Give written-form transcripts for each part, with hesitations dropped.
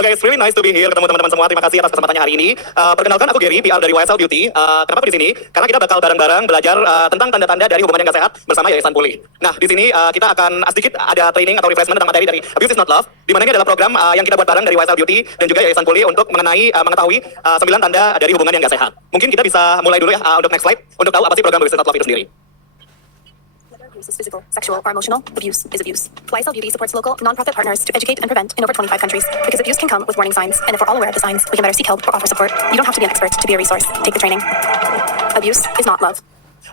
Okay, it's really nice to be here. Ketemu teman-teman semua. Terima kasih atas kesempatannya hari ini. Perkenalkan, aku Gary, PR dari YSL Beauty. Kenapa aku di sini? Karena kita bakal bareng-bareng belajar tentang tanda-tanda dari hubungan yang gak sehat bersama Yayasan Pulih. Nah, di sini kita akan sedikit ada training atau refreshment tentang materi dari Abuse is Not Love. Di mana ini adalah program yang kita buat bareng dari YSL Beauty dan juga Yayasan Pulih untuk mengetahui 9 tanda dari hubungan yang gak sehat. Mungkin kita bisa mulai dulu ya untuk next slide untuk tahu apa sih program Abuse is Not Love itu sendiri. Abuse is physical, sexual, or emotional. Abuse is abuse. YSL Beauty supports local, non-profit partners to educate and prevent in over 25 countries. Because abuse can come with warning signs, and if we're all aware of the signs, we can better seek help or offer support. You don't have to be an expert to be a resource. Take the training. Abuse is not love.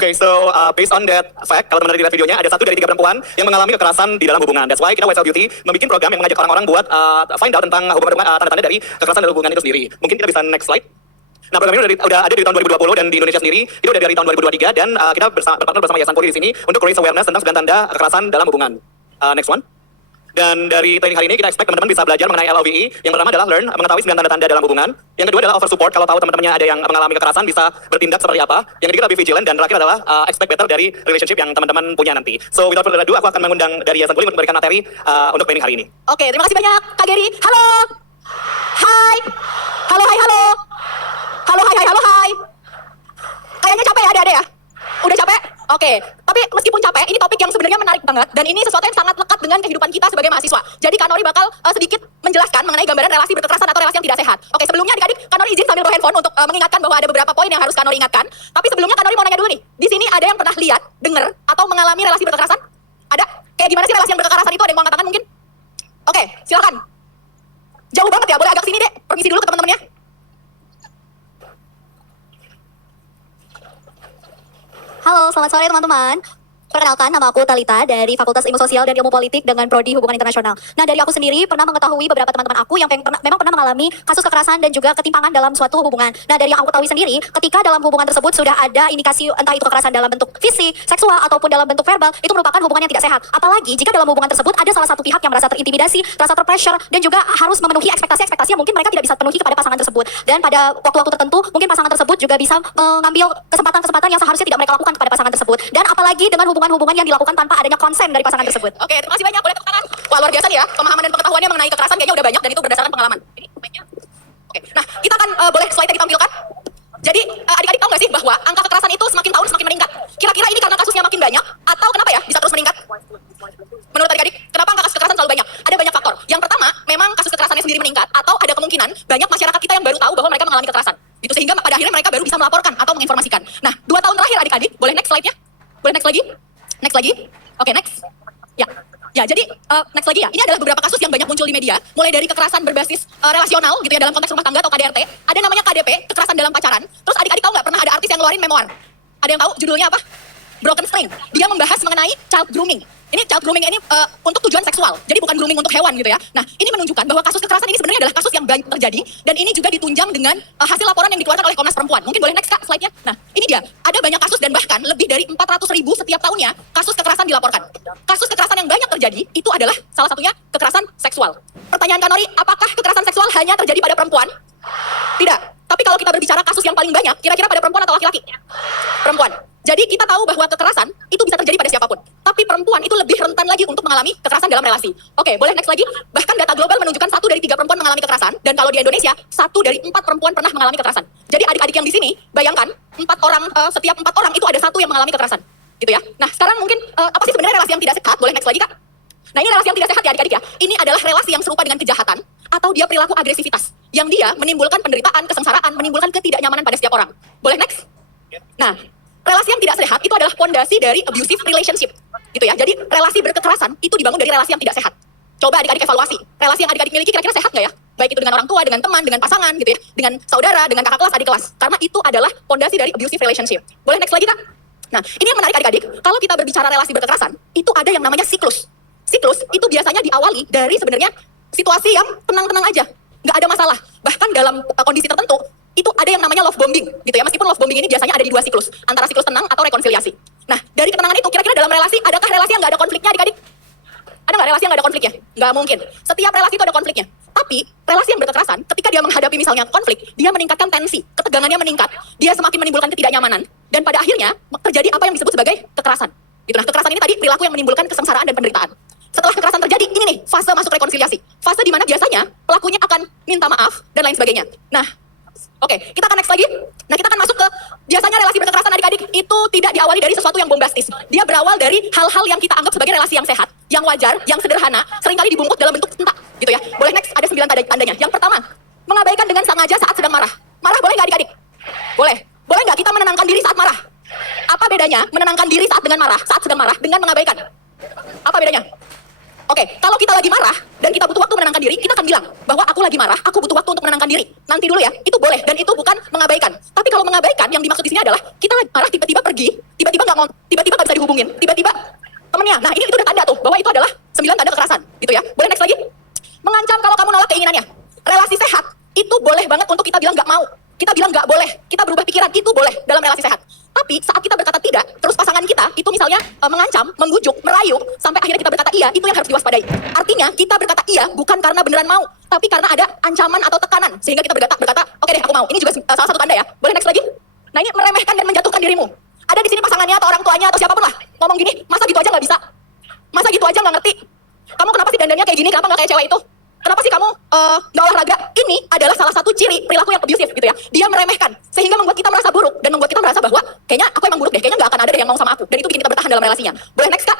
Okay, so based on that fact, kalau teman-teman lihat videonya, ada 1 dari 3 perempuan yang mengalami kekerasan di dalam hubungan. That's why kita YSL Beauty membuat program yang mengajak orang-orang buat find out tentang tanda-tanda dari kekerasan dalam hubungan itu sendiri. Mungkin kita bisa next slide. Nah, program ini udah ada dari tahun 2020 dan di Indonesia sendiri itu udah dari tahun 2023 dan kita berpartner bersama Yayasan Pulih di sini untuk raise awareness tentang 9 tanda kekerasan dalam hubungan. Next one. Dan dari training hari ini kita expect teman-teman bisa belajar mengenai LOVE. Yang pertama adalah learn mengetahui 9 tanda-tanda dalam hubungan. Yang kedua adalah offer support, kalau tahu teman-temannya ada yang mengalami kekerasan bisa bertindak seperti apa. Yang ketiga lebih vigilant dan terakhir adalah expect better dari relationship yang teman-teman punya nanti. So without further ado, aku akan mengundang dari Yayasan Pulih untuk memberikan materi untuk training hari ini. Oke, terima kasih banyak Kak Gary. Halo. Hai. Halo, hai, halo. Halo, hai, hai, halo, hai. Kayaknya capek ya adik-adik ya? Udah capek? Oke, tapi meskipun capek, ini topik yang sebenarnya menarik banget dan ini sesuatu yang sangat lekat dengan kehidupan kita sebagai mahasiswa. Jadi Kak Nori bakal sedikit menjelaskan mengenai gambaran relasi berkekerasan atau relasi yang tidak sehat. Oke, sebelumnya adik-adik, Kak Nori izin sambil bawa handphone untuk mengingatkan bahwa ada beberapa poin yang harus Kak Nori ingatkan. Tapi sebelumnya Kak Nori mau nanya dulu nih, di sini ada yang pernah lihat, dengar, atau mengalami relasi berkekerasan? Ada? Kayak gimana sih relasi yang berkekerasan itu? Ada yang mau mengatakan mungkin? Oke, silakan. Jauh banget ya, boleh agak sini deh. Permisi dulu ke teman-temannya. Halo, selamat sore teman-teman. Perkenalkan, nama aku Talita dari Fakultas Ilmu Sosial dan Ilmu Politik dengan Prodi Hubungan Internasional. Nah, dari aku sendiri pernah mengetahui beberapa teman-teman aku yang memang pernah mengalami kasus kekerasan dan juga ketimpangan dalam suatu hubungan. Nah, dari yang aku ketahui sendiri, ketika dalam hubungan tersebut sudah ada indikasi entah itu kekerasan dalam bentuk fisik, seksual, ataupun dalam bentuk verbal, itu merupakan hubungan yang tidak sehat. Apalagi jika dalam hubungan tersebut ada salah satu pihak yang merasa terintimidasi, merasa terpressure, dan juga harus memenuhi ekspektasi-ekspektasi yang mungkin mereka tidak bisa penuhi kepada pasangan tersebut. Dan pada waktu-waktu tertentu, mungkin pasangan tersebut juga bisa mengambil kesempatan-kesempatan yang seharusnya tidak mereka lakukan kepada pasangan tersebut. Dan apalagi dengan hubungan-hubungan yang dilakukan tanpa adanya konsen dari pasangan tersebut. Oke, terima kasih banyak. Boleh tepuk tangan. Wah, luar biasa nih ya. Pemahaman dan pengetahuannya mengenai kekerasan kayaknya udah banyak dan itu berdasarkan pengalaman. Ini mic-nya. Oke, nah kita akan boleh slide-nya ditampilkan. Jadi adik-adik tahu nggak sih bahwa angka kekerasan itu semakin tahun semakin meningkat? Kira-kira ini karena kasusnya makin banyak atau kenapa ya bisa terus meningkat? Menurut adik-adik, kenapa angka kasus kekerasan selalu banyak? Ada banyak faktor. Yang pertama, memang kasus kekerasannya sendiri meningkat atau ada kemungkinan banyak masyarakat kita yang baru tahu bahwa mereka mengalami kekerasan. Gitu sehingga pada akhirnya mereka baru bisa melaporkan atau menginformasikan. Nah, 2 tahun terakhir adik-adik, boleh next slide-nya? Boleh next lagi? Next lagi? Oke, next. Ya, jadi next lagi ya. Ini adalah beberapa kasus yang banyak muncul di media, mulai dari kekerasan berbasis relasional gitu ya dalam konteks rumah tangga atau KDRT. Ada namanya KDP, kekerasan dalam pacaran. Terus adik-adik tahu nggak pernah ada artis yang ngeluarin memoir? Ada yang tahu judulnya apa? Broken String. Dia membahas mengenai child grooming. Ini child grooming ini untuk tujuan seksual, jadi bukan grooming untuk hewan gitu ya. Nah, ini menunjukkan bahwa kasus kekerasan ini sebenarnya adalah kasus yang banyak terjadi dan ini juga ditunjang dengan hasil laporan yang dikeluarkan oleh Komnas Perempuan. Mungkin boleh next Kak slide-nya. Nah, ini dia. Ada banyak kasus dan bahkan lebih dari 400.000 setiap tahunnya kasus kekerasan dilaporkan. Kasus kekerasan yang banyak terjadi itu adalah salah satunya kekerasan seksual. Pertanyaan Kak Nori, apakah kekerasan seksual hanya terjadi pada perempuan? Tidak. Tapi kalau kita berbicara kasus yang paling banyak, kira-kira pada perempuan atau laki-laki? Perempuan. Jadi kita tahu bahwa kekerasan itu bisa terjadi pada siapapun. Tapi perempuan itu lebih rentan lagi untuk mengalami kekerasan dalam relasi. Oke, boleh next lagi. Bahkan data global menunjukkan 1 dari 3 perempuan mengalami kekerasan. Dan kalau di Indonesia, 1 dari 4 perempuan pernah mengalami kekerasan. Jadi adik-adik yang di sini, bayangkan setiap 4 orang itu ada 1 yang mengalami kekerasan. Gitu ya. Nah sekarang mungkin apa sih sebenarnya relasi yang tidak sehat? Boleh next lagi Kak. Nah ini relasi yang tidak sehat ya adik-adik ya. Ini adalah relasi yang serupa dengan kejahatan atau dia perilaku agresivitas. Yang dia menimbulkan penderitaan, kesengsaraan, menimbulkan ketidaknyamanan pada setiap orang. Boleh next? Nah, relasi yang tidak sehat itu adalah fondasi dari abusive relationship. Gitu ya. Jadi relasi berkekerasan itu dibangun dari relasi yang tidak sehat. Coba adik-adik evaluasi. Relasi yang adik-adik miliki kira-kira sehat nggak ya? Baik itu dengan orang tua, dengan teman, dengan pasangan gitu ya. Dengan saudara, dengan kakak kelas, adik kelas. Karena itu adalah fondasi dari abusive relationship. Boleh next lagi Kak? Nah, ini yang menarik adik-adik. Kalau kita berbicara relasi berkekerasan, itu ada yang namanya siklus. Siklus itu biasanya diawali dari sebenarnya situasi yang tenang-tenang aja. Nggak ada masalah. Bahkan dalam kondisi tertentu, itu ada yang namanya love bombing gitu ya. Meskipun love bombing ini biasanya ada di 2 siklus. Antara siklus tenang atau rekonsiliasi. Nah, dari ketenangan itu kira-kira dalam relasi, adakah relasi yang nggak ada konfliknya adik-adik? Ada nggak relasi yang nggak ada konfliknya? Nggak mungkin. Setiap relasi itu ada konfliknya. Tapi relasi yang berkekerasan, ketika dia menghadapi misalnya konflik, dia meningkatkan tensi, ketegangannya meningkat, dia semakin menimbulkan ketidaknyamanan, dan pada akhirnya terjadi apa yang disebut sebagai kekerasan. Gitu. Nah, kekerasan ini tadi perilaku yang menimbulkan kesengsaraan dan penderitaan. Setelah kekerasan terjadi, ini nih fase masuk rekonsiliasi. fase di mana biasanya pelakunya akan minta maaf dan lain sebagainya. Nah, oke, kita akan next lagi. Nah, kita akan masuk ke biasanya relasi berkekerasan adik-adik itu tidak diawali dari sesuatu yang bombastis. Dia berawal dari hal-hal yang kita anggap sebagai relasi yang sehat, yang wajar, yang sederhana, seringkali dibungkus dalam bentuk entah, gitu ya. Boleh next, ada 9 tandanya. Yang pertama, mengabaikan dengan sengaja saat sedang marah. Marah boleh nggak adik-adik? Boleh. Boleh nggak kita menenangkan diri saat marah? Apa bedanya menenangkan diri saat sedang marah dengan mengabaikan? Apa bedanya? Oke, kalau kita lagi marah dan kita butuh waktu menenangkan diri, kita akan bilang bahwa aku lagi marah, aku butuh waktu untuk menenangkan diri. Nanti dulu ya, itu boleh dan itu bukan mengabaikan. Tapi kalau mengabaikan, yang dimaksud di sini adalah kita lagi marah tiba-tiba pergi, tiba-tiba nggak bisa dihubungin, tiba-tiba temennya. Nah, ini itu udah tanda tuh bahwa itu adalah 9 tanda kekerasan, gitu ya. Boleh next lagi? Mengancam kalau kamu nolak keinginannya. Relasi sehat itu boleh banget untuk kita bilang nggak mau. Kita bilang nggak boleh, kita berubah pikiran, itu boleh dalam relasi sehat. Tapi saat kita berkata tidak, terus pasangan kita itu misalnya mengancam, membujuk, merayu, sampai akhirnya kita berkata iya, itu yang harus diwaspadai. Artinya kita berkata iya bukan karena beneran mau, tapi karena ada ancaman atau tekanan, sehingga kita berkata, oke deh aku mau. Ini juga salah satu tanda ya. Boleh next lagi? Nah, ini meremehkan dan menjatuhkan dirimu. Ada di sini pasangannya atau orang tuanya atau siapapun lah ngomong gini, masa gitu aja nggak bisa? Masa gitu aja nggak ngerti? Kamu kenapa sih dandannya kayak gini? Kenapa nggak kayak cewek itu? Kenapa sih kamu nggak olahraga? Ini adalah salah satu ciri perilaku yang abusive gitu ya. Dia meremehkan, sehingga membuat kita merasa buruk dan membuat kita merasa bahwa kayaknya aku emang buruk deh, kayaknya nggak akan ada deh yang mau sama aku. Dan itu bikin kita bertahan dalam relasinya. Boleh next Kak?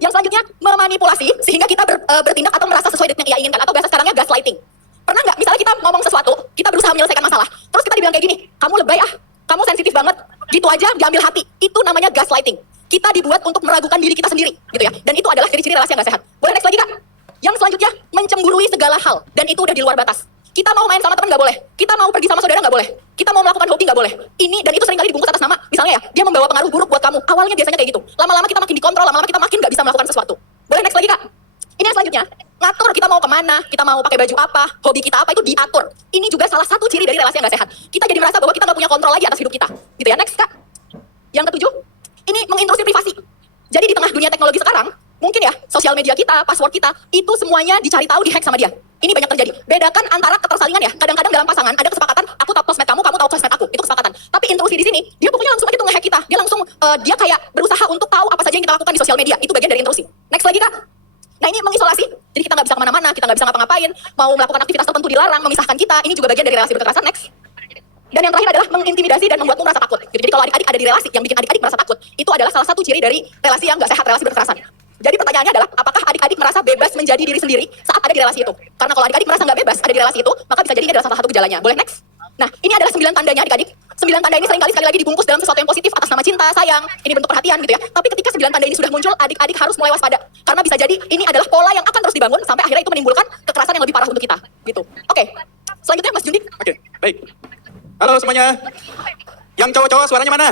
Yang selanjutnya memanipulasi sehingga kita bertindak atau merasa sesuai dengan yang ia inginkan, atau bahasa sekarangnya gaslighting. Pernah nggak misalnya kita ngomong sesuatu, kita berusaha menyelesaikan masalah, terus kita dibilang kayak gini, kamu lebay ah, kamu sensitif banget, gitu aja diambil hati. Itu namanya gaslighting. Kita dibuat untuk meragukan diri kita sendiri, gitu ya. Dan itu adalah ciri-ciri relasi yang nggak sehat. Boleh next lagi Kak? Yang selanjutnya, mencemburui segala hal. Dan itu udah di luar batas. Kita mau main sama teman nggak boleh. Kita mau pergi sama saudara nggak boleh. Kita mau melakukan hobi nggak boleh. Ini dan itu seringkali dibungkus atas nama. Misalnya ya, dia membawa pengaruh buruk buat kamu. Awalnya biasanya kayak gitu. Lama-lama kita makin dikontrol, lama-lama kita makin nggak bisa melakukan sesuatu. Boleh next lagi Kak? Ini yang selanjutnya, ngatur kita mau kemana, kita mau pakai baju apa, hobi kita apa, itu diatur. Ini juga salah satu ciri dari relasi yang nggak sehat. Kita jadi merasa bahwa kita nggak punya kontrol lagi atas hidup kita. Gitu ya, next Kak? Yang ketujuh, ini mengintrusi privasi. Jadi di tengah dunia teknologi sekarang, mungkin ya, sosial media kita, password kita, itu semuanya dicari tahu, dihack sama dia. Ini banyak terjadi. Bedakan antara ketersalingan ya. Kadang-kadang dalam pasangan ada kesepakatan, aku tahu sosmed kamu, kamu tahu sosmed aku. Itu kesepakatan. Tapi intrusi di sini, dia pokoknya langsung aja tuh nge-hack kita. Dia langsung, dia kayak berusaha untuk tahu apa saja yang kita lakukan di sosial media. Itu bagian dari intrusi. Next lagi Kak. Nah, ini mengisolasi. Jadi kita nggak bisa kemana-mana, kita nggak bisa ngapa-ngapain. Mau melakukan aktivitas tertentu dilarang, memisahkan kita. Ini juga bagian dari relasi berkekerasan. Next. Dan yang terakhir adalah mengintimidasi dan membuatmu merasa takut. Gitu. Jadi kalau adik-adik ada di relasi yang bikin adik-adik merasa takut, itu adalah salah satu ciri dari relasi yang nggak sehat, relasi berkekerasan. Jadi pertanyaannya adalah, apakah adik-adik merasa bebas menjadi diri sendiri saat ada di relasi itu? Karena kalau adik-adik merasa nggak bebas ada di relasi itu, maka bisa jadi ini adalah salah satu gejalanya. Boleh next? Nah, ini adalah 9 tandanya adik-adik. 9 tanda ini sekali lagi dibungkus dalam sesuatu yang positif atas nama cinta, sayang, ini bentuk perhatian gitu ya. Tapi ketika 9 tanda ini sudah muncul, adik-adik harus mulai waspada. Karena bisa jadi ini adalah pola yang akan terus dibangun sampai akhirnya itu menimbulkan kekerasan yang lebih parah untuk kita. Gitu. Oke. Selanjutnya Mas Jundi. Oke, baik. Halo semuanya. Yang cowok-cowok suaranya mana?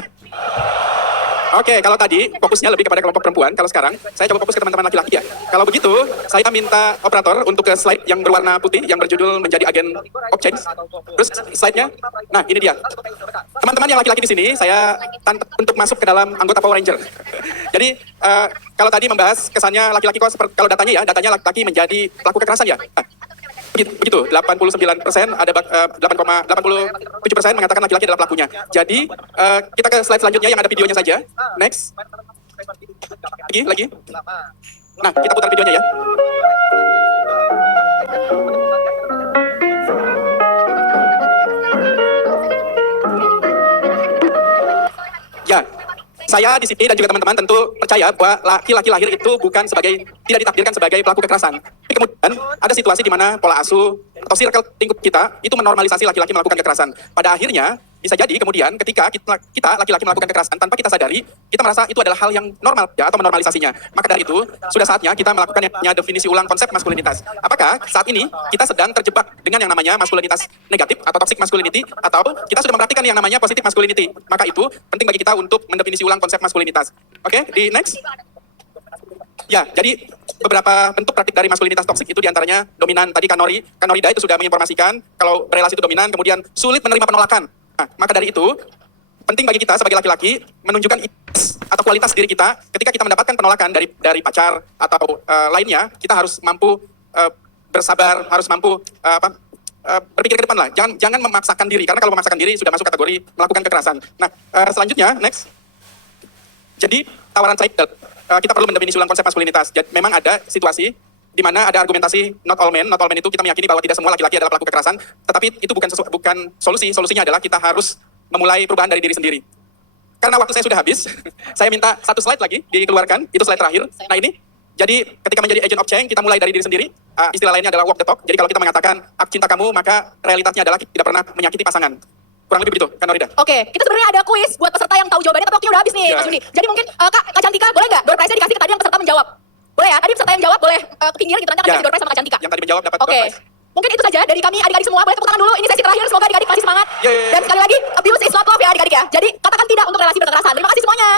Oke, kalau tadi fokusnya lebih kepada kelompok perempuan, kalau sekarang saya coba fokus ke teman-teman laki-laki ya. Kalau begitu, saya minta operator untuk ke slide yang berwarna putih yang berjudul menjadi agen of change. Terus slide-nya, nah ini dia. Teman-teman yang laki-laki di sini, saya tantang untuk masuk ke dalam anggota Power Ranger. Jadi, kalau tadi membahas kesannya laki-laki kok seperti, kalau datanya laki-laki menjadi pelaku kekerasan ya. Begitu, 89%, ada 87% mengatakan laki-laki adalah pelakunya. Jadi, kita ke slide selanjutnya yang ada videonya saja. Next. Lagi. Nah, kita putar videonya ya. Ya, saya di sini dan juga teman-teman tentu percaya bahwa laki-laki lahir itu bukan tidak ditakdirkan sebagai pelaku kekerasan. Tapi kemudian ada situasi di mana pola asuh atau circle lingkup kita itu menormalisasi laki-laki melakukan kekerasan. Pada akhirnya bisa jadi kemudian ketika kita laki-laki melakukan kekerasan tanpa kita sadari, kita merasa itu adalah hal yang normal ya atau menormalisasinya. Maka dari itu sudah saatnya kita melakukan yang namanya definisi ulang konsep maskulinitas. Apakah saat ini kita sedang terjebak dengan yang namanya maskulinitas negatif atau toxic masculinity, atau kita sudah memperhatikan yang namanya positive masculinity? Maka itu penting bagi kita untuk mendefinisi ulang konsep maskulinitas. Oke, di next. Ya, jadi beberapa bentuk praktik dari maskulinitas toksik itu diantaranya dominan. Tadi Kanorida itu sudah menginformasikan kalau berelasi itu dominan, kemudian sulit menerima penolakan. Nah, maka dari itu penting bagi kita sebagai laki-laki menunjukkan atau kualitas diri kita ketika kita mendapatkan penolakan dari pacar atau lainnya. Kita harus mampu bersabar, harus mampu berpikir ke depan lah. Jangan memaksakan diri, karena kalau memaksakan diri sudah masuk kategori melakukan kekerasan. Nah, selanjutnya next. Jadi tawaran saya kita perlu mendefinisi ulang konsep maskulinitas. Jadi memang ada situasi di mana ada argumentasi not all men itu kita meyakini bahwa tidak semua laki-laki adalah pelaku kekerasan, tetapi itu bukan solusi. Solusinya adalah kita harus memulai perubahan dari diri sendiri. Karena waktu saya sudah habis, saya minta satu slide lagi dikeluarkan, itu slide terakhir. Nah ini, jadi ketika menjadi agent of change, kita mulai dari diri sendiri. Istilah lainnya adalah walk the talk. Jadi kalau kita mengatakan aku cinta kamu, maka realitasnya adalah tidak pernah menyakiti pasangan. Kurang lebih begitu, kan Norida? Oke, kita sebenarnya ada kuis buat peserta yang tahu jawabannya, tapi waktunya udah habis nih, Ya. Mas Yudi. Jadi mungkin Kak Cantika, boleh nggak door prize-nya dikasih ke tadi yang peserta menjawab? Boleh ya? Tadi peserta yang jawab boleh ke pinggir gitu, nanti akan Ya. kasih door prize sama Kak Cantika. Yang tadi menjawab dapat Oke. door prize. Mungkin itu saja dari kami adik-adik semua. Boleh tepuk tangan dulu. Ini sesi terakhir. Semoga adik-adik masih semangat. Yeay. Dan sekali lagi, abuse is not love ya adik-adik ya. Jadi katakan tidak untuk relasi berkekerasan. Terima kasih semuanya.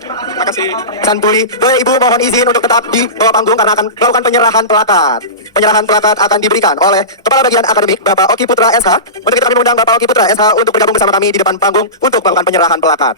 Terima kasih. San Puli, boleh Ibu mohon izin untuk tetap di bawah panggung karena akan melakukan penyerahan plakat. Penyerahan plakat akan diberikan oleh Kepala Bagian Akademik Bapak Oki Putra SH. Untuk itu kami mengundang Bapak Oki Putra SH untuk bergabung bersama kami di depan panggung untuk melakukan penyerahan plakat.